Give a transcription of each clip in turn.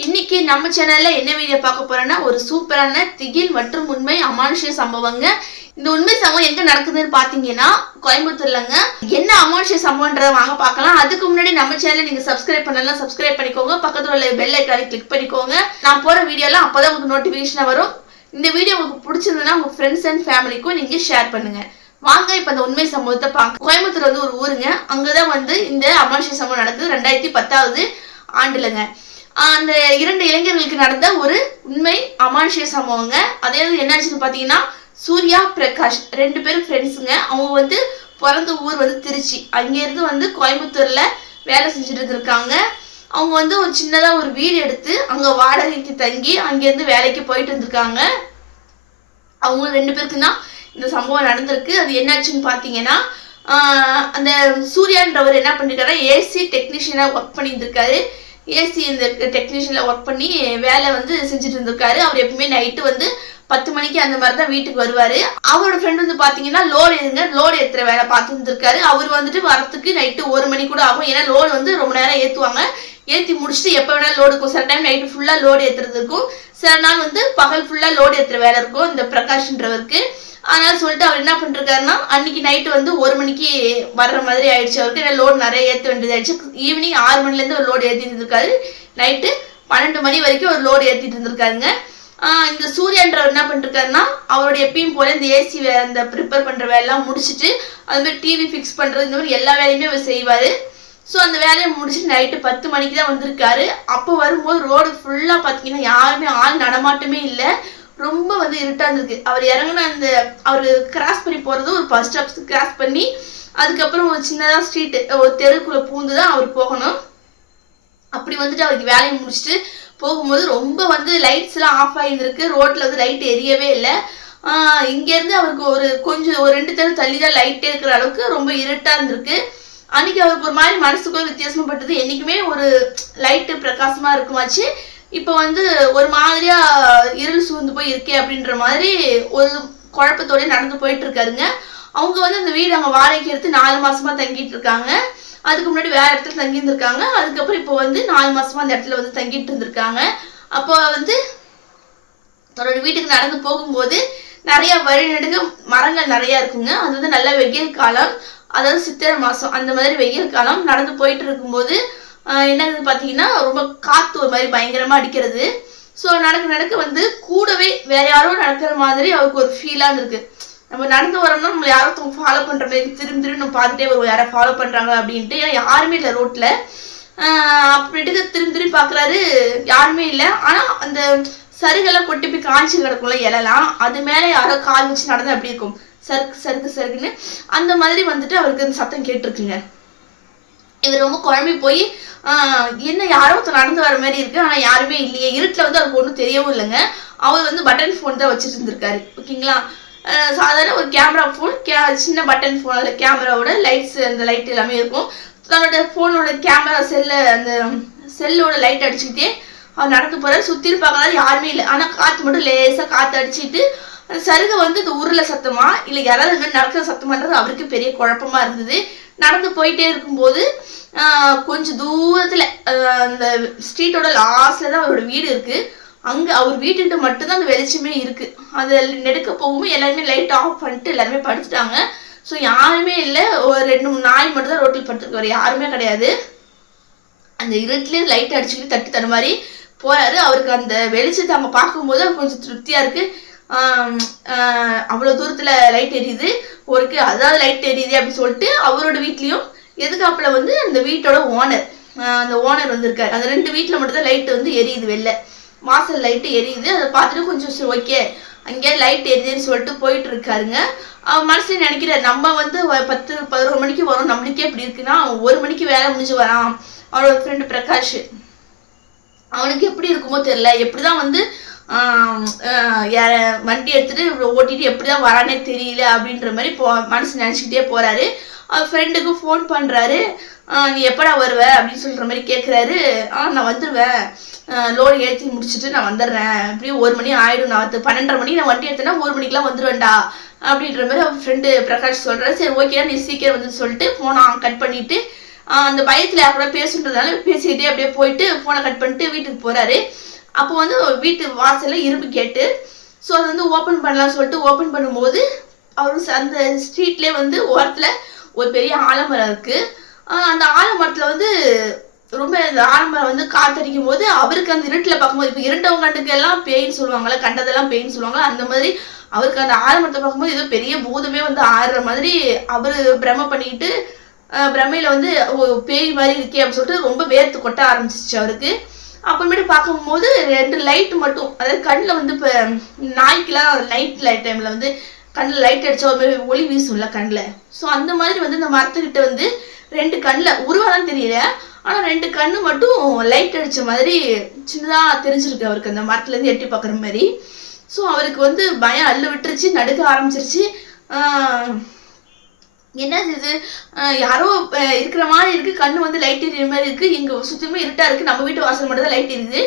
இன்னைக்கு நம்ம சேனல்ல என்ன வீடியோ பார்க்க போறோம்னா ஒரு சூப்பரான திகில் மற்றும் உண்மை அமானுஷ்ய சம்பவங்க. இந்த உண்மை சம்பவம் எங்க நடக்குதுன்னு பாத்தீங்கன்னா கோயம்புத்தூர்லங்க. என்ன அமானுஷ்ய சம்பவம்ன்றத வாங்க பார்க்கலாம். அதுக்கு முன்னாடி நம்ம சேனலை நீங்க சப்ஸ்கிரைப் பண்ணலாம், சப்ஸ்கிரைப் பண்ணிக்கோங்க. பக்கத்துல உள்ள பெல் ஐகானை கிளிக் பண்ணிக்கோங்க. நான் போற வீடியோலாம் அப்பதான் உங்களுக்கு நோட்டிபிகேஷன் வரும். இந்த வீடியோ உங்களுக்கு பிடிச்சிருந்ததுன்னா உங்க ஃப்ரெண்ட்ஸ் அண்ட் ஃபேமிலிக்கும் நீங்க ஷேர் பண்ணுங்க. வாங்க இப்ப அந்த உண்மை சம்பவத்தை பார்க்க. கோயம்புத்தூர் வந்து ஒரு ஊருங்க. அங்கதான் இந்த அமானுஷ்ய சம்பவம் நடக்குது. 2010 ஆண்டுலங்க. அந்த 2 இளைஞர்களுக்கு நடந்த ஒரு உண்மை அமானுஷ்ய சம்பவங்க. அதே என்னாச்சுன்னு பாத்தீங்கன்னா சூர்யா பிரகாஷ் 2 பேரும் ஃப்ரெண்ட்ஸுங்க. அவங்க பிறந்த ஊர் திருச்சி. அங்கிருந்து கோயம்புத்தூர்ல வேலை செஞ்சுட்டு இருக்காங்க. அவங்க ஒரு சின்னதா ஒரு வீடு எடுத்து அங்க வாடகைக்கு தங்கி அங்கிருந்து வேலைக்கு போயிட்டு இருந்திருக்காங்க. அவங்க 2 பேருக்கு தான் இந்த சம்பவம் நடந்திருக்கு. அது என்னாச்சுன்னு பாத்தீங்கன்னா அந்த சூர்யான்றவர் என்ன பண்ணிருக்காரு, ஏசி டெக்னீஷியனா ஒர்க் பண்ணிட்டு இருக்காரு. ஏசி இந்த டெக்னீஷியன்ல ஒர்க் பண்ணி வேலை செஞ்சுட்டு இருந்திருக்காரு. அவர் எப்பவுமே நைட்டு 10 மணிக்கு அந்த மாதிரி தான் வீட்டுக்கு வருவாரு. அவரோட ஃப்ரெண்ட் பாத்தீங்கன்னா லோடு ஏத்துற வேலை பார்த்து இருந்திருக்காரு. அவர் வரத்துக்கு நைட்டு 1 மணி கூட ஆகும். ஏன்னா லோடு ரொம்ப நேரம் ஏத்துவாங்க. ஏத்தி முடிச்சுட்டு எப்ப வேணாலும் லோடு இருக்கும். சில டைம் நைட்டு ஃபுல்லா லோடு ஏத்துறது இருக்கும். சில நாள் பகல் ஃபுல்லா லோடு ஏத்துற வேலை இருக்கும் இந்த பிரகாஷ்ன்றவருக்கு. அதனால சொல்லிட்டு அவர் என்ன பண்ணிருக்காருன்னா அன்னைக்கு நைட்டு 1 மணிக்கு வர்ற மாதிரி ஆயிடுச்சு அவருக்கு. ஏன்னா லோடு நிறைய ஏற்ற வேண்டியது ஆயிடுச்சு. ஈவினிங் 6 மணில இருந்து ஒரு லோடு ஏத்திட்டு இருந்திருக்காரு. நைட்டு 12 மணி வரைக்கும் ஒரு லோடு ஏத்திட்டு இருந்திருக்காருங்க. இந்த சூர்யான்றவர் என்ன பண்ணிருக்காருன்னா அவரோட எப்பயும் போல இந்த ஏசி அந்த ப்ரிப்பேர் பண்ற வேலைலாம் முடிச்சுட்டு அது மாதிரி டிவி ஃபிக்ஸ் பண்றது இந்த மாதிரி எல்லா வேலையுமே அவர் செய்வாரு. ஸோ அந்த வேலையை முடிச்சுட்டு நைட்டு 10 மணிக்கு தான் வந்திருக்காரு. அப்போ வரும்போது ரோடு ஃபுல்லா பாத்தீங்கன்னா யாருமே ஆள் நடமாட்டமே இல்லை. ரொம்ப இருட்டா இருந்திருக்கு. அவர் இறங்கின அவரு கிராஸ் பண்ணி போறது ஒரு பஸ் ஸ்டாப் கிராஸ் பண்ணி அதுக்கப்புறம் ஒரு சின்னதா ஸ்ட்ரீட் ஒரு தெருக்குள்ள பூந்துதான் அவர் போகணும். அப்படி அவருக்கு வேலையை முடிச்சுட்டு போகும்போது ரொம்ப லைட்ஸ் எல்லாம் ஆஃப் ஆகிருக்கு. ரோட்ல லைட் எரியவே இல்லை. இங்க இருந்து அவருக்கு ஒரு 2 தெரு தள்ளிதான் லைட்டே இருக்கிற அளவுக்கு ரொம்ப இருட்டா இருந்திருக்கு. அன்னைக்கு அவருக்கு ஒரு மாதிரி மனசுக்குள்ள வித்தியாசமா பட்டது. என்னைக்குமே ஒரு லைட்டு பிரகாசமா இருக்குமாச்சு, இப்ப ஒரு மாதிரியா இருள் சூழ்ந்து போய் இருக்கே அப்படின்ற மாதிரி ஒரு குழப்பத்தோட நடந்து போயிட்டு இருக்காருங்க. அவங்க அந்த வீடு அவங்க வாடகைக்கு எடுத்து 4 மாசமா தங்கிட்டு இருக்காங்க. அதுக்கு முன்னாடி வேற இடத்துல தங்கி இருந்திருக்காங்க. அதுக்கப்புறம் இப்போ 4 மாசமா அந்த இடத்துல தங்கிட்டு இருந்திருக்காங்க. அப்போ தன்னோட வீட்டுக்கு நடந்து போகும்போது நிறைய வழிநடுங்க மரங்கள் நிறைய இருக்குங்க. அது நல்ல வெயில் காலம், அதாவது சித்திரை மாசம் அந்த மாதிரி வெயில் காலம். நடந்து போயிட்டு இருக்கும்போது என்னது பாத்தீங்கன்னா ரொம்ப காத்து ஒரு மாதிரி பயங்கரமா அடிக்கிறது. ஸோ நடக்க கூடவே வேற யாரும் நடக்கிற மாதிரி அவருக்கு ஒரு ஃபீலா இருக்கு. நம்ம நடந்து வரோம்னா நம்மள யாரும் ஃபாலோ பண்ற மாதிரி திரும்பி நம்ம பார்த்துட்டே வருவோம், யாரை ஃபாலோ பண்றாங்க அப்படின்ட்டு. ஏன்னா யாருமே இல்லை ரோட்ல. அப்படின்ட்டு திரும்பி பாக்குறாரு, யாருமே இல்லை. ஆனா அந்த சருகெல்லாம் கொட்டி போய் காஞ்சி கிடக்கும்ல இலலாம், அது மேல யாரோ கால் வச்சு நடந்தா அப்படி இருக்கும், சறுக்குன்னு அந்த மாதிரி அவருக்கு அந்த சத்தம் கேட்டிருக்குங்க. இவர் ரொம்ப குழம்பி போய் என்ன யாரோ நடந்து வர மாதிரி இருக்கு, ஆனா யாருமே இல்லையே. இருட்டுல அவருக்கு ஒன்றும் தெரியவும் இல்லைங்க. அவர் பட்டன் போன் தான் வச்சுட்டு இருந்திருக்காரு. ஓகேங்களா, சாதாரண ஒரு கேமரா போன், சின்ன பட்டன் போன், கேமராவோட லைட்ஸ் அந்த லைட் எல்லாமே இருக்கும். தன்னோட போனோட கேமரா அந்த செல்லோட லைட் அடிச்சுக்கிட்டே அவர் நடந்து போறாரு. சுத்தி பார்க்கறாரு, யாருமே இல்லை. ஆனா காத்து மட்டும் லேசா காத்து அடிச்சுட்டு சருக இந்த உருளை சத்தமா இல்ல யாராவது நடக்கிற சத்தமான்றது அவருக்கு பெரிய குழப்பமா இருந்தது. நடந்து போயிட்டே இருக்கும்போது கொஞ்சம் தூரத்துல அந்த ஸ்ட்ரீட்டோட லாஸ்ட்ல தான் அவரோட வீடு இருக்கு. அங்க அவர் வீட்டுக்கிட்ட மட்டும்தான் அந்த வெளிச்சமே இருக்கு. அது நெடுக்க போகும்போது எல்லாருமே லைட் ஆஃப் பண்ணிட்டு எல்லாருமே படுத்துட்டாங்க. ஸோ யாருமே இல்லை. ஒரு 2-3 நாய் மட்டும் தான் ரோட்டில் படுத்துருக்காரு, யாருமே கிடையாது. அந்த இருட்டுலேயே லைட் அடிச்சுக்கிட்டு தட்டு தர மாதிரி போறாரு. அவருக்கு அந்த வெளிச்சத்தை அங்க பார்க்கும்போது அவர் கொஞ்சம் திருப்தியா இருக்கு. அவ்வளவு தூரத்துல லைட் எரியுது ஒருக்கு, அதாவது லைட் எரியுது அப்படின்னு சொல்லிட்டு அவரோட வீட்லயும் எதுக்காப்புல அந்த வீட்டோட ஓனர், அந்த ஓனர் இருக்காரு. அந்த 2 வீட்டுல மட்டும் தான் லைட் எரியுது, வெளில வாசல் லைட் எரியுது. அதை பார்த்துட்டு கொஞ்சம் ஓகே அங்கே லைட் எரியுதுன்னு சொல்லிட்டு போயிட்டு இருக்காருங்க. அவன் மனசுல நினைக்கிறாரு, நம்ம 10-11 மணிக்கு வரும், நம்மளுக்கே இப்படி இருக்குன்னா 1 மணிக்கு வேலை முடிஞ்சு வரான். அவனோட ஃப்ரெண்டு பிரகாஷ், அவனுக்கு எப்படி இருக்குமோ தெரியல, எப்படிதான் வண்டி எடுத்துட்டு ஓட்டிட்டு எப்படிதான் வரானே தெரியல அப்படின்ற மாதிரி மனசு நினைச்சுக்கிட்டே போறாரு. அவர் ஃப்ரெண்டுக்கு ஃபோன் பண்றாரு, நீ எப்படா வருவ அப்படின்னு சொல்ற மாதிரி கேட்குறாரு. நான் வந்துடுவேன், லோடு ஏற்றி முடிச்சுட்டு நான் வந்துடுறேன், எப்படியும் 1 மணி ஆயிடும், நான் 12:30 மணிக்கு நான் வண்டி எடுத்தேன்னா 1 மணிக்கெல்லாம் வந்துடுவேன்டா அப்படின்ற மாதிரி அவர் ஃப்ரெண்டு பிரகாஷ் சொல்றாரு. சரி ஓகே நீ சீக்கிரம் சொல்லிட்டு போனா கட் பண்ணிட்டு அந்த பயத்துல யார் கூட பேசுன்றதால பேசிக்கிட்டே அப்படியே போயிட்டு போனை கட் பண்ணிட்டு வீட்டுக்கு போறாரு. அப்போ வந்து வீட்டு வாசல்ல இரும்பு கேட்டு. ஸோ அதை வந்து ஓப்பன் பண்ணலாம்னு சொல்லிட்டு ஓப்பன் பண்ணும்போது அவரு அந்த ஸ்ட்ரீட்லேயே வந்து ஓரத்துல ஒரு பெரிய ஆலமரம் இருக்கு. அந்த ஆலமரத்துல வந்து ரொம்ப இந்த ஆலமரம் வந்து காத்தடிக்கும் போது அவருக்கு அந்த இருட்டில் பார்க்கும்போது இப்போ இரண்டவங்க கண்டுக்கு எல்லாம் பேயின்னு சொல்லுவாங்களா, கண்டதெல்லாம் பேயின்னு சொல்லுவாங்களா, அந்த மாதிரி அவருக்கு அந்த ஆலமரத்தை பார்க்கும்போது ஏதோ பெரிய பூதமே வந்து ஆடுற மாதிரி அவரு பிரம்ம பண்ணிக்கிட்டு பிரம்மையில வந்து பேய் மாதிரி இருக்கே அப்படின்னு சொல்லிட்டு ரொம்ப வேர்த்து கொட்ட ஆரம்பிச்சிச்சு அவருக்கு. அப்புறமேட்டு பார்க்கும்போது 2 லைட் மட்டும், அதாவது கண்ணில் வந்து இப்போ நாய்க்கெல்லாம் லைட் டைம்ல வந்து கண்ணில் லைட் அடிச்சா ஒரு மாதிரி ஒளி வீசும்ல கண்ணில். ஸோ அந்த மாதிரி வந்து இந்த மரத்துக்கிட்ட வந்து 2 கண்ணில் உருவாதான் தெரியல, ஆனால் 2 கண்ணு மட்டும் லைட் அடிச்ச மாதிரி சின்னதாக தெரிஞ்சிருக்கு அவருக்கு அந்த மரத்துலேருந்து எட்டி பார்க்குற மாதிரி. ஸோ அவருக்கு வந்து பயம் அள்ளு விட்டுருச்சு, நடுக்க ஆரம்பிச்சிருச்சு. என்ன இது யாரோ இருக்கிற மாதிரி இருக்கு, கண்ணு வந்து லைட் எரியுற மாதிரி இருக்கு, இங்க சுத்தமே இருட்டா இருக்கு, நம்ம வீட்டு வாசல் மட்டும் தான் லைட் எரியுது,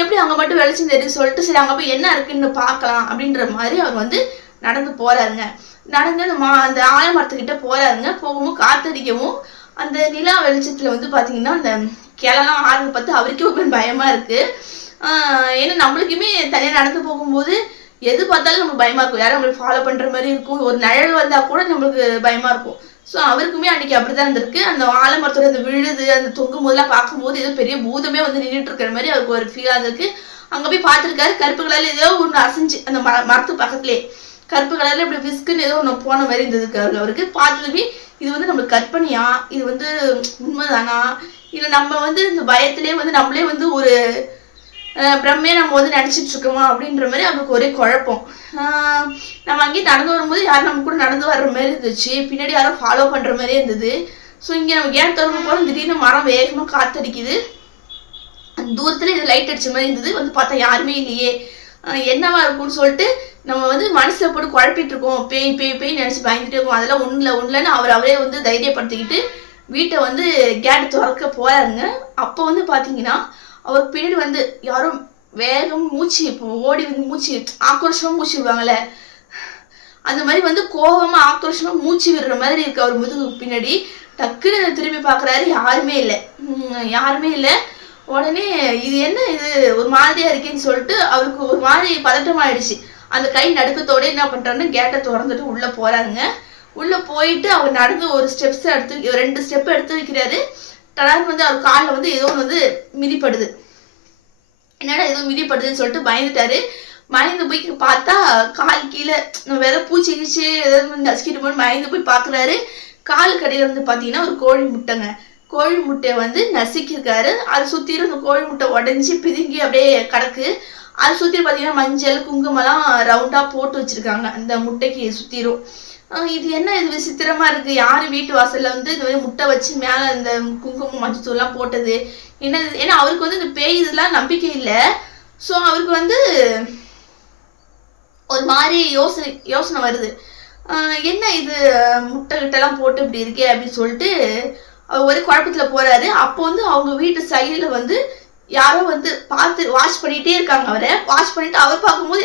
எப்படி அங்க மட்டும் வெளிச்சம் தெரியுது சொல்லிட்டு சரி அங்க போய் என்ன இருக்குன்னு பார்க்கலாம் அப்படின்ற மாதிரி அவர் வந்து நடந்து போறாருங்க. நடந்து அந்த ஆலமரத்துக்கிட்ட போறாருங்க. போகவும் காத்தடிக்கவும் அந்த நிலா வெளிச்சத்துல வந்து பாத்தீங்கன்னா அந்த கிளலாம் ஆறு பார்த்து அவருக்கே ஒரு பயமா இருக்கு. ஏன்னா நம்மளுக்குமே தனியா நடந்து போகும்போது எது பார்த்தாலும் நமக்கு பயமா இருக்கும், யாரும் நம்மளுக்கு ஃபாலோ பண்ற மாதிரி இருக்கும், ஒரு நிழல் வந்தா கூட நம்மளுக்கு பயமா இருக்கும். ஸோ அவருக்குமே அன்னைக்கு அப்படிதான் இருந்திருக்கு. அந்த ஆலமரத்தோட அந்த விழுது அந்த தொங்கும் போதெல்லாம் பார்க்கும்போது ஏதோ பெரிய பூதமே வந்து நின்றுட்டு இருக்கிற மாதிரி அவருக்கு ஒரு ஃபீலா இருந்திருக்கு. அங்க போய் பார்த்துருக்காரு, கருப்பு கலர்ல ஏதோ ஒன்று அசைஞ்சு அந்த மரத்து பக்கத்துலேயே கருப்பு கலர்ல இப்படி விஸ்குன்னு ஏதோ ஒன்று போன மாதிரி இருந்ததுக்கு அவருக்கு. பார்த்துட்டு இது வந்து நம்மளுக்கு கற்பனையா, இது வந்து உண்மைதானா, இல்லை நம்ம வந்து இந்த பயத்திலே வந்து நம்மளே வந்து ஒரு பிரம்மையை நம்ம வந்து நினச்சிட்டு இருக்கோமா அப்படின்ற மாதிரி அவருக்கு ஒரே குழப்பம். நம்ம அங்கேயே நடந்து வரும்போது யாரும் நம்ம கூட நடந்து வர்ற மாதிரி இருந்துச்சு, பின்னாடி யாரும் ஃபாலோ பண்ணுற மாதிரியே இருந்தது. ஸோ இங்கே நம்ம கேட் திறந்து போகிறோம், திடீர்னு மரம் வேகமாக காத்தடிக்குது, அந்த தூரத்தில் இது லைட் அடிச்ச மாதிரி இருந்தது. வந்து பார்த்தா யாருமே இல்லையே, என்னவா இருக்கும்னு சொல்லிட்டு நம்ம வந்து மனசில் போட்டு குழப்பிட்டு இருக்கோம், பேய் பேய் பேய் நினச்சி பயந்துட்டே இருக்கோம். அதெல்லாம் ஒன்றுலன்னு அவரே வந்து தைரியப்படுத்திக்கிட்டு வீட்டை வந்து கேட் திறக்க போறாருங்க. அப்போ வந்து பார்த்தீங்கன்னா அவர் பின்னாடி வந்து யாரும் வேகம் மூச்சு இப்போ ஓடி வந்து மூச்சு ஆக்ரோஷமா மூச்சு விடுவாங்கல்ல, அந்த மாதிரி வந்து கோபமா ஆக்ரோஷமா மூச்சு விடுற மாதிரி இருக்கு அவர் முதுகுக்கு பின்னாடி. டக்குன்னு திரும்பி பார்க்குறாரு, யாருமே இல்லை. உடனே இது என்ன இது ஒரு மாதிரியா இருக்கேன்னு சொல்லிட்டு அவருக்கு ஒரு மாதிரி பதட்டமாயிடுச்சு. அந்த கை நடுக்கத்தோட என்ன பண்றாருன்னு கேட்டை திறந்துட்டு உள்ள போறாருங்க. உள்ள போயிட்டு அவர் நடந்து ஒரு ஸ்டெப்ஸ் எடுத்து 2 ஸ்டெப் எடுத்து வைக்கிறாரு. டலர்னு வந்து அவர் காலில் வந்து ஏதோ வந்து மிதிப்படுது. என்னடா ஏதோ மிதிப்படுதுன்னு சொல்லிட்டு பயந்துட்டாரு. பயந்து போய் பார்த்தா கால் கீழே வேற பூச்சி கிச்சு ஏதாவது நசுக்கிட்டு போய் பயந்து போய் பார்க்குறாரு. கால் கடையில் வந்து பார்த்தீங்கன்னா ஒரு கோழி முட்டைங்க. கோழி முட்டையை வந்து நசுக்கியிருக்காரு. அதை சுற்றிலும் அந்த கோழி முட்டை உடஞ்சி பிதுங்கி அப்படியே கிடக்கு. அதை சுற்றி பார்த்தீங்கன்னா மஞ்சள் குங்குமம்லாம் ரவுண்டாக போட்டு வச்சுருக்காங்க அந்த முட்டைக்கு சுற்றிரும். இது என்ன இது விசித்திரமா இருக்கு, யாரு வீட்டு வாசல்ல வந்து இந்த மாதிரி முட்டை வச்சு மேல இந்த குங்குமம் மஞ்சத்தூள்லாம் போட்டது என்ன? ஏன்னா அவருக்கு வந்து இந்த பேய் இதெல்லாம் நம்பிக்கை இல்லை. ஸோ அவருக்கு வந்து ஒரு மாதிரி யோசனை வருது, என்ன இது முட்டை கிட்டெல்லாம் போட்டு இப்படி இருக்கே அப்படின்னு சொல்லிட்டு அவர் ஒரே குழப்பத்துல போறாரு. அப்போ வந்து அவங்க வீட்டு சைடுல வந்து யாரோ வந்து பார்த்து வாட்ச் பண்ணிட்டே இருக்காங்க. அவரை வாட்ச் பண்ணிட்டு அவர் பார்க்கும்போது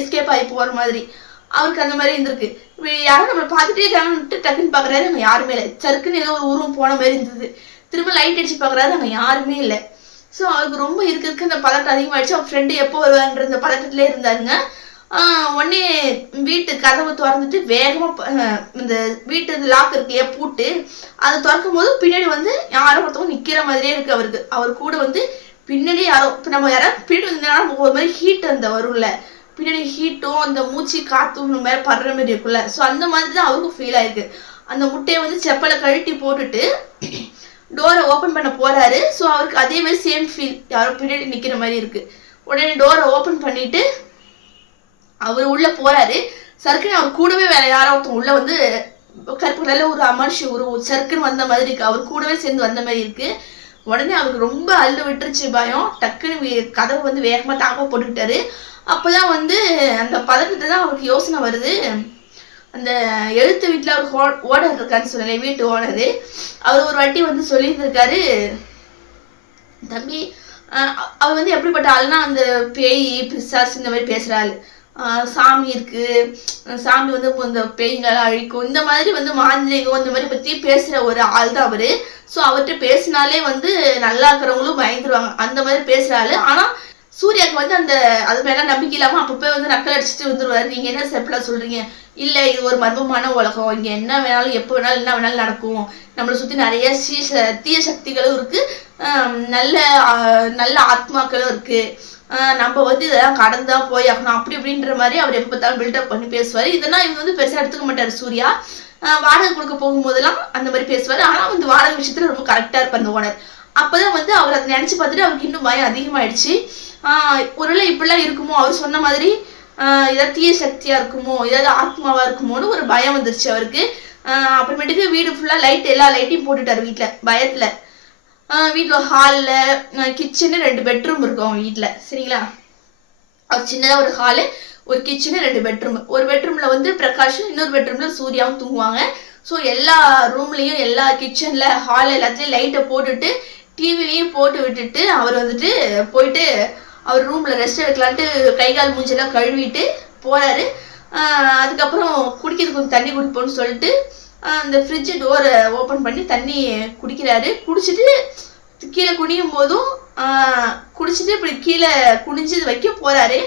எஸ்கேப் ஆகி போற மாதிரி அவருக்கு அந்த மாதிரி இருந்திருக்கு. யாரும் நம்மளை பார்த்துட்டே இருக்காங்கன்னு டக்குன்னு பார்க்குறாரு, அங்கே யாருமே இல்லை. சருக்குன்னு ஏதோ ஒரு உருவம் போன மாதிரி இருந்தது. திரும்ப லைட் அடிச்சு பார்க்குறாரு, அங்கே யாருமே இல்லை. ஸோ அவருக்கு ரொம்ப இருக்கு அந்த பதட்டம் அதிகமாகிடுச்சு. அவர் ஃப்ரெண்டு எப்போ வருவான்ற இந்த பதட்டத்திலே இருந்தாருங்க. உடனே வீட்டு கதவை திறந்துட்டு வேகமாக இந்த வீட்டு லாக் இருக்கு இல்லையா பூட்டு, அதை திறக்கும் போது பின்னாடி வந்து யாரோ ஒருத்தவங்க நிற்கிற மாதிரியே இருக்கு அவருக்கு. அவர் கூட வந்து பின்னாடி யாரோ இப்போ நம்ம யாராவது பின்னாடி வந்து ஒரு மாதிரி ஹீட் அந்த வரும்ல, பின்னாடி ஹீட்டும் அந்த மூச்சு காத்தும் மேலே படுற மாதிரி இருக்குல்ல. ஸோ அந்த மாதிரி தான் அவருக்கும் ஃபீல் ஆயிருக்கு. அந்த முட்டையை வந்து செப்பலை கழட்டி போட்டுட்டு டோரை ஓப்பன் பண்ண போறாரு. ஸோ அவருக்கு அதே மாதிரி சேம் ஃபீல், யாரோ பின்னாடி நிற்கிற மாதிரி இருக்கு. உடனே டோரை ஓப்பன் பண்ணிட்டு அவர் உள்ள போறாரு. சர்க்குன்னு அவர் கூடவே வேற யாரோ ஒருத்தவங்க உள்ள வந்து கருப்பு கலர்ல ஒரு அமர்ஷி ஒரு சர்க்குன்னு வந்த மாதிரி இருக்கு, அவர் கூடவே சேர்ந்து வந்த மாதிரி இருக்கு. உடனே அவருக்கு ரொம்ப அள்ளு விட்டுருச்சு பயம். டக்குன்னு கதவை வந்து வேகமா தாக்க போட்டுக்கிட்டாரு. அப்போதான் வந்து அந்த பதட்டத்தை தான் அவருக்கு யோசனை வருது. அந்த எழுத்து வீட்டில் அவர் ஓனர் இருக்காருன்னு சொன்னேன், வீட்டு ஓனரு. அவர் ஒரு வாட்டி வந்து சொல்லியிருந்திருக்காரு, தம்பி அவர் வந்து எப்படிப்பட்ட ஆளுனா அந்த பேய் பிசாசு இந்த மாதிரி பேசுகிறாள், சாமி இருக்கு, சாமி வந்து இந்த பேய்களெல்லாம் அழிக்கும், இந்த மாதிரி வந்து மாந்திரிகம் இந்த மாதிரி பத்தி பேசுற ஒரு ஆள் தான் அவரு. ஸோ அவர்கிட்ட பேசினாலே வந்து நல்லா இருக்கிறவங்களும் பயந்துருவாங்க, அந்த மாதிரி பேசுற ஆளு. ஆனா சூர்யாவுக்கு வந்து அந்த அது மேல நம்பிக்கை இல்லாம அப்பப்போ வந்து நக்கல் அடிச்சுட்டு வந்துருவாரு. நீங்க என்ன செப்பலா சொல்றீங்க, இல்ல இது ஒரு மர்மமான உலகம், இங்க என்ன வேணாலும் எப்போ வேணாலும் என்ன வேணாலும் நடக்கும், நம்மளை சுத்தி நிறைய தீய சக்திகளும் இருக்கு, நல்ல நல்ல ஆத்மாக்களும் இருக்கு, நம்ம வந்து இதெல்லாம் கடந்தா போய் ஆகணும் அப்படி இப்படின்ற மாதிரி அவர் எப்போ பார்த்தாலும் பில்டப் பண்ணி பேசுவார். இதெல்லாம் இவங்க வந்து பெருசாக எடுத்துக்க மாட்டார் சூர்யா. வாடகை கொடுக்க போகும்போதெல்லாம் அந்த மாதிரி பேசுவார். ஆனால் வந்து வாடகை விஷயத்துல ரொம்ப கரெக்டாக இருப்பார் அந்த ஓனர். அப்போதான் வந்து அவர் அதை நினச்சி பார்த்துட்டு அவருக்கு இன்னும் பயம் அதிகமாயிடுச்சு. ஒருவேளை இப்படிலாம் இருக்குமோ, அவர் சொன்ன மாதிரி ஏதாவது தீய சக்தியாக இருக்குமோ, ஏதாவது ஆத்மாவாக இருக்குமோன்னு ஒரு பயம் வந்துருச்சு அவருக்கு. அப்புறமேட்டுக்கு வீடு ஃபுல்லாக லைட், எல்லா லைட்டையும் போட்டுட்டார் வீட்டில் பயத்தில். வீட்டில் ஹாலில் கிச்சனு 2 பெட்ரூம் இருக்கும் அவங்க வீட்டில், சரிங்களா. அவர் சின்னதாக ஒரு ஹாலு, ஒரு கிச்சனு 2 பெட்ரூம். ஒரு பெட்ரூமில் வந்து பிரகாஷும், இன்னொரு பெட்ரூமில் சூர்யாவும் தூங்குவாங்க. ஸோ எல்லா ரூம்லேயும் எல்லா கிச்சனில் ஹாலில் எல்லாத்துலேயும் லைட்டை போட்டுட்டு டிவிலையும் போட்டு விட்டுட்டு அவர் வந்துட்டு போயிட்டு அவர் ரூமில் ரெஸ்ட் எடுக்கலான்ட்டு கை கால் மூஞ்செல்லாம் கழுவிட்டு போகிறாரு. அதுக்கப்புறம் குடிக்கிறதுக்கு கொஞ்சம் தண்ணி குடிப்போன்னு சொல்லிட்டு அந்த ஃப்ரிட்ஜு டோரை ஓப்பன் பண்ணி தண்ணி குடிக்கிறாரு. குடிச்சிட்டு கீழே குனியும் போதும் குடிச்சிட்டு இப்படி கீழே குனிஞ்சு வைக்க போகிறாரு.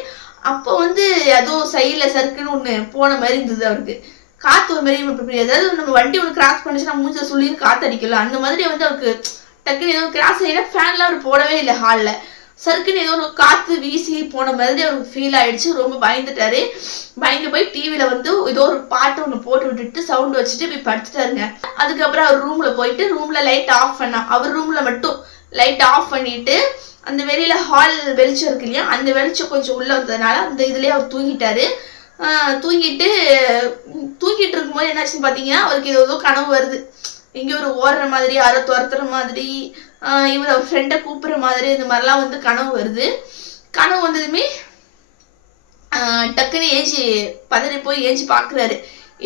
அப்போ வந்து ஏதோ சைடில் சறுக்குன்னு ஒன்று போன மாதிரி இருந்தது அவருக்கு. காற்று ஒரு மாதிரி, ஏதாவது நம்ம வண்டி ஒன்று கிராஸ் பண்ணிச்சுன்னா மூஞ்ச சொல்லின்னு காற்று அடிக்கலாம், அந்த மாதிரி வந்து அவருக்கு டக்குன்னு ஏதோ கிராஸ் ஆகினா ஃபேன்லாம் அவர் போடவே இல்லை ஹாலில். சறுக்குன்னு ஏதோ ஒரு காற்று வீசி போன மாதிரி அவருக்கு ஃபீல் ஆகிடுச்சு. ரொம்ப பயந்துட்டாரு. பயந்து போய் டிவியில் வந்து ஏதோ ஒரு பாட்டு ஒன்று போட்டு விட்டுட்டு சவுண்டு வச்சுட்டு போய் படுத்துட்டாருங்க. அதுக்கப்புறம் அவர் ரூமில் போயிட்டு ரூமில் லைட் ஆஃப் பண்ணா, அவர் ரூமில் மட்டும் லைட் ஆஃப் பண்ணிட்டு அந்த வெளியில் ஹால் வெளிச்சம் இருக்கு இல்லையா, அந்த வெளிச்சம் கொஞ்சம் உள்ளே வந்ததுனால அந்த இதுலேயே அவர் தூங்கிட்டாரு. தூங்கிட்டு இருக்கும்போது என்னாச்சுன்னு பார்த்தீங்கன்னா அவருக்கு ஏதோ கனவு வருது. இங்கே ஒரு ஓடுற மாதிரி, யாரோ துரத்துற மாதிரி, இவர் அவர் ஃப்ரெண்டை கூப்பிட்ற மாதிரி, இந்த மாதிரிலாம் வந்து கனவு வருது. கனவு வந்ததுமே டக்குன்னு ஏஞ்சி பதறி போய் ஏஞ்சி பார்க்குறாரு.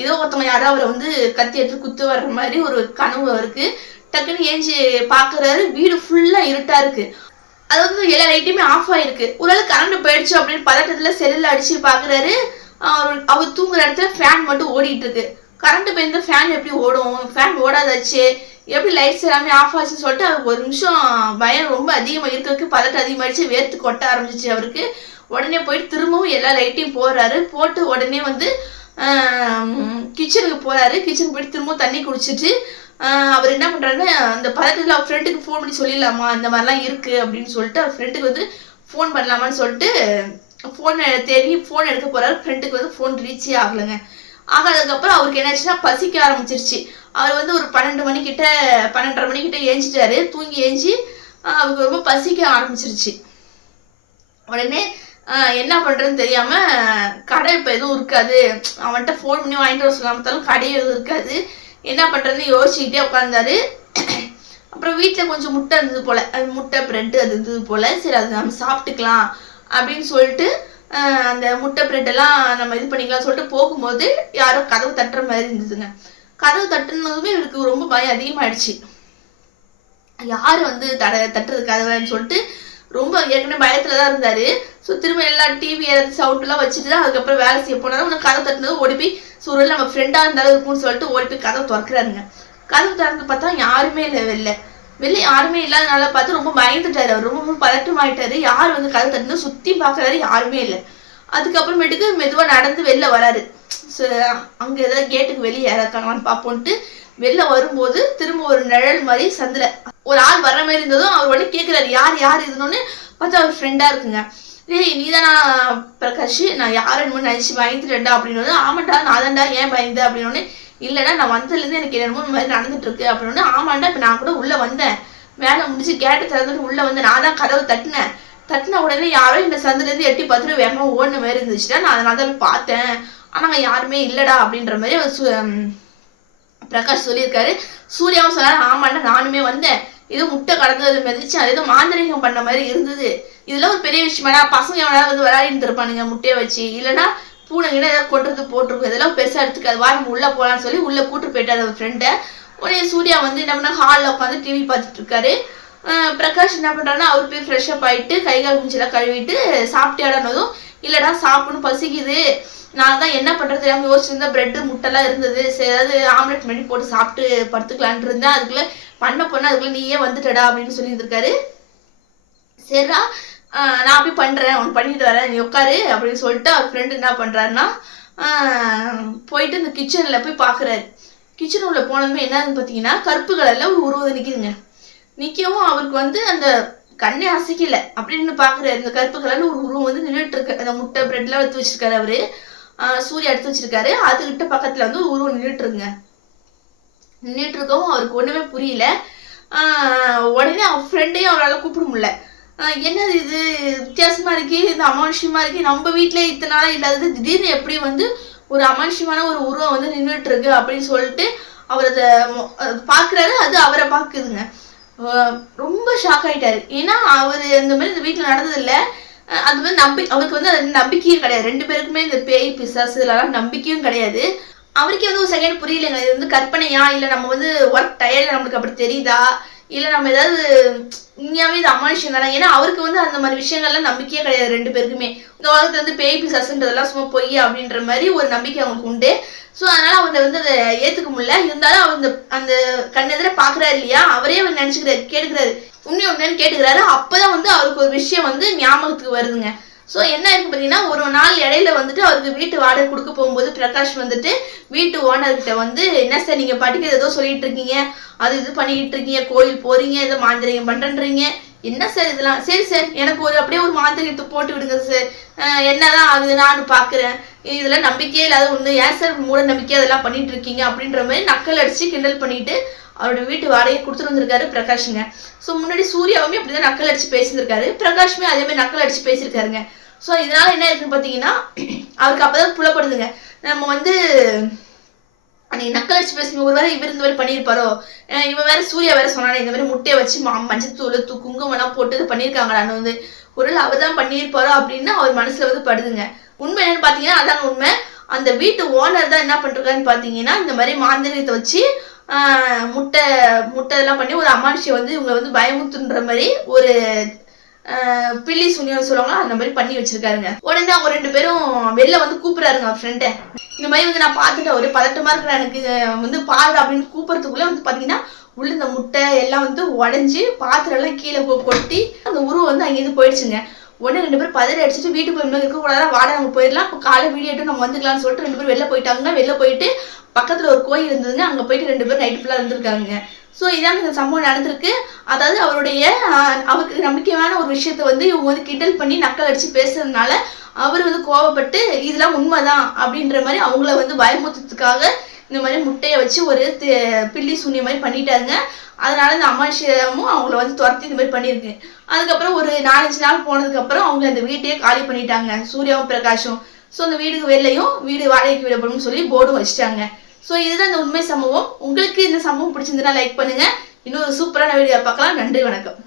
ஏதோ ஒருத்தவங்க யாரோ அவரை வந்து கத்தி எடுத்து குத்து வர்ற மாதிரி ஒரு கனவு அவருக்கு. டக்குன்னு ஏஞ்சி பார்க்குறாரு. வீடு ஃபுல்லாக இருட்டாக இருக்குது. அதாவது எல்லா லைட்டையுமே ஆஃப் ஆகிருக்கு. ஒருவேளை கரண்ட் போயிடுச்சு அப்படின்னு பதட்டத்தில் செல்லில் அடித்து பார்க்குறாரு. அவர் தூங்குற இடத்துல ஃபேன் மட்டும் ஓடிட்டு இருக்கு. கரண்ட் போயிருந்தா ஃபேன் எப்படி ஓடும், ஃபேன் ஓடாதாச்சு, எப்படி லைட்ஸ் எல்லாமே ஆஃப் ஆச்சுன்னு சொல்லிட்டு அவருக்கு ஒரு நிமிஷம் பயம் ரொம்ப அதிகமாக இருக்கிறதுக்கு பதட்டம் அதிகமாகிடுச்சு. வேர்த்து கொட்ட ஆரம்பிச்சிச்சு அவருக்கு. உடனே போயிட்டு திரும்பவும் எல்லா லைட்டையும் போடுறாரு. போட்டு உடனே வந்து கிச்சனுக்கு போகிறாரு. கிச்சனுக்கு போயிட்டு திரும்பவும் தண்ணி குடிச்சிட்டு அவர் என்ன பண்ணுறாருன்னா அந்த பதட்டத்தில் அவர் ஃப்ரெண்டுக்கு ஃபோன் பண்ணி சொல்லிடலாமா இந்த மாதிரிலாம் இருக்குது அப்படின்னு சொல்லிட்டு அவர் ஃப்ரெண்டுக்கு வந்து ஃபோன் பண்ணலாமான்னு சொல்லிட்டு ஃபோனை தேடி ஃபோன் எடுக்க போகிறாரு. ஃப்ரெண்டுக்கு வந்து ஃபோன் ரீச்சே ஆகலைங்க. ஆகாததுக்கப்புறம் அவருக்கு என்னாச்சுன்னா பசிக்க ஆரம்பிச்சிருச்சு. அவர் வந்து ஒரு 12:30 மணிக்கிட்ட ஏஞ்சிட்டாரு. தூங்கி ஏஞ்சி அவருக்கு ரொம்ப பசிக்க ஆரம்பிச்சிருச்சு. உடனே என்ன பண்ணுறதுன்னு தெரியாமல், கடை இப்போ எதுவும் இருக்காது, அவன்கிட்ட ஃபோன் பண்ணி வாங்கிட்டு வர சொல்லாமத்தாலும் கடை எதுவும் இருக்காது, என்ன பண்ணுறதுன்னு யோசிச்சுக்கிட்டே உட்காந்தாரு. அப்புறம் வீட்டில் கொஞ்சம் முட்டை இருந்தது போல், அது முட்டை ப்ரெட்டு அது இருந்தது போல், சரி அது நம்ம சாப்பிட்டுக்கலாம் அப்படின்னு சொல்லிட்டு அந்த முட்டை ப்ரெட்டெல்லாம் நம்ம இது பண்ணிக்கலாம் சொல்லிட்டு போகும்போது யாரோ கதவு தட்டுற மாதிரி இருந்ததுங்க. கதவு தட்டுனதுமே இவருக்கு ரொம்ப பயம் அதிகமாகிடுச்சு. யார் வந்து தட்டுறது கதவைன்னு சொல்லிட்டு ரொம்ப ஏற்கனவே பயத்தில் தான் இருந்தார். ஸோ திரும்ப எல்லா டிவி ஏதாவது சவுண்டெல்லாம் வச்சுட்டு தான் அதுக்கப்புறம் வேலை செய்ய போனாலும் உனக்கு கதவு தட்டுனது ஓடி போய் சூழல் நம்ம ஃப்ரெண்டாக இருந்தாலும் இருக்கும்னு சொல்லிட்டு ஓடி போய் கதவை திறக்கிறாருங்க. கதவு திறந்து பார்த்தா யாருமே இல்லை. வெளியே யாருமே இல்லாதனால பார்த்து ரொம்ப பயந்துட்டாரு. அவர் ரொம்ப பதட்டமாயிட்டாரு. யார் வந்து கதவு தட்டுன்னு சுற்றி பார்க்குறாரு, யாருமே இல்லை. அதுக்கப்புறமேட்டுக்கு மெதுவாக நடந்து வெளில வராரு. அங்கே ஏதாவது கேட்டுக்கு வெளியே இறக்காங்களான்னு பார்ப்போன்ட்டு வெளில வரும்போது திரும்ப ஒரு நிழல் மாதிரி சந்தில் ஒரு ஆள் வர்ற மாதிரி இருந்ததும் அவர் உடனே கேட்குறாரு, யார் இதுன்னு பார்த்தா அவர் ஃப்ரெண்டாக இருக்குங்க. ஏய் நீதானா பிரகாஷ், நான் யாருன்னு நினச்சி பயந்துட்டேன்டா அப்படின்னு. ஆமாண்டா நான் தான்டா, ஏன் பயந்த அப்படின்னு. இல்லைடா நான் வந்ததுலேருந்து எனக்கு என்னமோ இந்த மாதிரி நடந்துட்டு இருக்கு அப்படின்னு. ஆமாண்டா இப்போ நான் கூட உள்ளே வந்தேன், வேலை முடிச்சு கேட்டு திறந்துட்டு உள்ளே வந்து நான் தான் கதவை தட்டின உடனே யாரோ இந்த சந்திலேருந்து எட்டி பார்த்துட்டு வேகமாக ஓடின மாதிரி இருந்துச்சுட்டா, நான் அதனால தான் பார்த்தேன், ஆனால் யாருமே இல்லைடா அப்படின்ற மாதிரி பிரகாஷ் சொல்லியிருக்காரு. சூர்யாவும் சொன்னாரு, ஆமாண்டா நானுமே வந்தேன், ஏதோ முட்டை கடந்தது மிதிச்சு அது ஏதோ மாந்திரிகம் பண்ண மாதிரி இருந்தது, இதெல்லாம் ஒரு பெரிய விஷயமாடா, பசங்க எவனாவது வந்து விளையாடிட்டு இருப்பானுங்க முட்டையை வச்சு, இல்லைன்னா பூனைங்கன்னா ஏதாவது கொட்டுறது போட்டிருக்கும், இதெல்லாம் பெருசாக எடுத்துக்காது, வா நம்ம உள்ளே போகலான்னு சொல்லி உள்ளே கூட்டு போயிட்டாரு அவர் ஃப்ரெண்டை. உடனே சூர்யா வந்து என்ன பண்ணா ஹாலில் உட்காந்து டிவி பார்த்துட்டு இருக்காரு. பிரகாஷ் என்ன பண்ணுறாருன்னா அவர் போய் ஃப்ரெஷ்அப் ஆகிட்டு கை கால் மூஞ்செல்லாம் கழுவிட்டு சாப்பிட்டே ஆடானதும் இல்லடா சாப்பிடணும் பசிக்குது, நான் தான் என்ன பண்றது தெரியாம யோசிச்சிருந்தா பிரெட் முட்டைலாம் இருந்தது, சரி ஏதாவது ஆம்லெட் பண்ணி போட்டு சாப்பிட்டு படுத்துக்கலான்ட்டு இருந்தேன், அதுக்குள்ள பண்ண அதுக்குள்ள நீயே வந்துட்டடா அப்படின்னு சொல்லியிருந்திருக்காரு. சரிடா நான் போய் பண்றேன், உனக்கு பண்ணிட்டு வரேன், நீ உட்காரு அப்படின்னு சொல்லிட்டு அவர் ஃப்ரெண்டு என்ன பண்றாருன்னா போயிட்டு இந்த கிச்சன்ல போய் பாக்குறாரு. கிச்சன் உள்ள போனதுமே என்னன்னு பாத்தீங்கன்னா கருப்பு கலர்ல ஒரு உருவம் நிக்குதுங்க. நிக்கவும் அவருக்கு வந்து அந்த கண்ணே அசைக்கல அப்படின்னு பாக்குறாரு. இந்த கருப்பு கலர்ல ஒரு உருவம் வந்து நின்றுட்டு இருக்கு. அந்த முட்டை பிரெட் எல்லாம் எடுத்து வச்சிருக்காரு அவரு, சூர்யா எடுத்து வச்சிருக்காரு. அதுகிட்ட பக்கத்துல வந்து ஒரு உருவம் நின்றுட்டு இருக்குங்க. நின்றுட்டு இருக்கவும் அவருக்கு ஒண்ணுமே புரியல. உடனே அவன் ஃப்ரெண்டையும் அவரால் கூப்பிட முடியல. என்னது இது வித்தியாசமா இருக்கு, இந்த அமானுஷ்யமா இருக்கு, நம்ம வீட்டுல இத்தனை நாளா இல்லாதது திடீர்னு எப்படி வந்து ஒரு அமானுஷ்யமான ஒரு உருவம் வந்து நின்றுட்டு இருக்கு அப்படின்னு சொல்லிட்டு அவர் அதை பாக்குறாரு. அது அவரை பாக்குதுங்க. ரொம்ப ஷாக் ஆயிட்டாரு. ஏன்னா அவரு இந்த மாதிரி இந்த வீட்டுல நடந்தது இல்ல. அது வந்து அவருக்கு வந்து நம்பிக்கையும் கிடையாது. 2 பேருக்குமே இந்த பேய் பிசாசு இதெல்லாம் நம்பிக்கையும் கிடையாது. அவருக்கே வந்து ஒரு செகண்ட் புரியலைங்க, இது வந்து கற்பனையா இல்ல நம்ம வந்து ஒர்க் டயர்ல நம்மளுக்கு அப்படி தெரியுதா இல்ல நம்ம ஏதாவது உண்மையாவே இது அமானுஷ்யம் தானே. ஏன்னா அவருக்கு வந்து அந்த மாதிரி விஷயங்கள்லாம் நம்பிக்கையே கிடையாது 2 பேருக்குமே. இந்த உலகத்துல வந்து பேய் பிசாசுன்றதெல்லாம் சும்மா பொய் அப்படின்ற மாதிரி ஒரு நம்பிக்கை அவங்களுக்கு உண்டு. ஸோ அதனால அவங்க வந்து அதை ஏத்துக்க முடியல. இருந்தாலும் அவர் அந்த கண்ணெதிர பாக்குறாரு இல்லையா, அவரே அவர் நினைச்சுக்கிறாரு, கேட்டுக்கிறாரு, உண்மைன்னு கேட்டுக்கிறாரு. அப்பதான் வந்து அவருக்கு ஒரு விஷயம் வந்து ஞாபகத்துக்கு வருதுங்க. ஸோ என்ன இருக்கு பார்த்தீங்கன்னா, ஒரு நாள் இடையில வந்துட்டு அவருக்கு வீட்டு வாடகை கொடுக்க போகும்போது பிரகாஷ் வந்துட்டு வீட்டு ஓனர்கிட்ட வந்து, என்ன சார் நீங்க பாட்டுக்கு ஏதோ சொல்லிட்டு இருக்கீங்க, அது இது பண்ணிக்கிட்டு இருக்கீங்க, கோயில் போறீங்க, ஏதோ மாந்திரிகம் பண்றீங்க, என்ன சார் இதெல்லாம், சரி சார் எனக்கு ஒரு அப்படியே ஒரு மாந்திரிகத்தை போட்டு விடுங்க சார், என்னதான் ஆகுது நான் பாக்குறேன், இதெல்லாம் நம்பிக்கையே இல்லாத ஒண்ணு, ஏன் சார் மூட நம்பிக்கை அதெல்லாம் பண்ணிட்டு இருக்கீங்க அப்படின்ற மாதிரி நக்கல் அடிச்சு கிண்டல் பண்ணிட்டு அவரோட வீட்டு வாடகையை கொடுத்துட்டு வந்திருக்காரு பிரகாஷுங்க. ஸோ முன்னாடி சூர்யாவுமே அப்படிதான் நக்கல் அடிச்சு பேசியிருக்காரு, பிரகாஷுமே அதே மாதிரி நக்கல் அடிச்சு பேசியிருக்காருங்க. ஸோ இதனால என்ன இருக்குன்னு பார்த்தீங்கன்னா, அவருக்கு அப்பதான் புலப்படுதுங்க, நம்ம வந்து அன்னைக்கு நக்கல் அடிச்சு பேசுங்க, ஒருவேளை இவர் இந்த மாதிரி பண்ணியிருப்பாரோ, இவன் வேற சூர்யா வேற சொன்னானே இந்த மாதிரி முட்டையை வச்சு மஞ்சத்தூள் குங்குமம் எல்லாம் போட்டு இது பண்ணியிருக்காங்களான்னு வந்து ஒருவேளை அவர் தான் பண்ணியிருப்பாரோ அப்படின்னு அவர் மனசுல வந்து படுதுங்க. உண்மை என்னன்னு பார்த்தீங்கன்னா அதான் உண்மை. அந்த வீட்டு ஓனர் தான் என்ன பண்றாருன்னு பார்த்தீங்கன்னா, இந்த மாதிரி மாந்திரிகத்தை வச்சு முட்டை எல்லாம் பண்ணி ஒரு அமானுஷியை வந்து இவங்களை வந்து பயமுத்துன்ற மாதிரி ஒரு பில்லி சுனியம் சொல்லுவாங்க, அந்த மாதிரி பண்ணி வச்சிருக்காருங்க. உடனே அவங்க 2 பேரும் வெளில வந்து கூப்பிடுறாருங்க அவர் ஃப்ரெண்டை. இந்த மாதிரி வந்து நான் பார்த்துட்டேன், ஒரு பதட்டமா இருக்கிற எனக்கு வந்து பாரு அப்படின்னு கூப்பிடுறதுக்குள்ள வந்து பாத்தீங்கன்னா உள்ள இந்த முட்டை எல்லாம் வந்து உடஞ்சி பாத்திரம் எல்லாம் கீழே கொட்டி அந்த உருவம் வந்து அங்கேருந்து போயிடுச்சுங்க. உடனே 2 பேரும் பதறி அடிச்சுட்டு வீட்டுக்குள்ள இருக்கக்கூடாதா, வாடகை நம்ம போயிடலாம், இப்போ காலை வீடியோட்டு நம்ம வந்துக்கலாம்னு சொல்லிட்டு 2 பேரும் வெளில போயிட்டாங்க. வெளில போயிட்டு பக்கத்துல ஒரு கோயில் இருந்ததுங்க, அங்க போயிட்டு 2 பேரும் நைட் ஃபுல்லா இருந்திருக்காங்க. ஸோ இதான் இந்த சம்பவம் நடந்திருக்கு. அதாவது அவருக்கு நம்பிக்கையான ஒரு விஷயத்த வந்து இவங்க வந்து கிண்டல் பண்ணி நக்கல் அடிச்சு பேசுறதுனால அவர் வந்து கோவப்பட்டு இதெல்லாம் உண்மைதான் அப்படின்ற மாதிரி அவங்கள வந்து பயமுத்துறதுக்காக இந்த மாதிரி முட்டையை வச்சு ஒரு பில்லி சூன்ய மாதிரி பண்ணிட்டாருங்க. அதனால இந்த அமானுஷ்யமும் அவங்கள வந்து துரத்தி இந்த மாதிரி பண்ணியிருக்கு. அதுக்கப்புறம் ஒரு 4-5 நாள் போனதுக்கு அப்புறம் அவங்க அந்த வீட்டையே காலி பண்ணிட்டாங்க, சூர்யாவும் பிரகாஷும். ஸோ அந்த வீடுக்கு வெளிலையும் வீடு வாடகைக்கு விடப்படும் சொல்லி போர்டும் வச்சுட்டாங்க. ஸோ இதுதான் இந்த உண்மை சம்பவம். உங்களுக்கு இந்த சம்பவம் பிடிச்சிருந்தா லைக் பண்ணுங்க. இன்னொரு சூப்பரான வீடியோ பார்க்கலாம். நன்றி, வணக்கம்.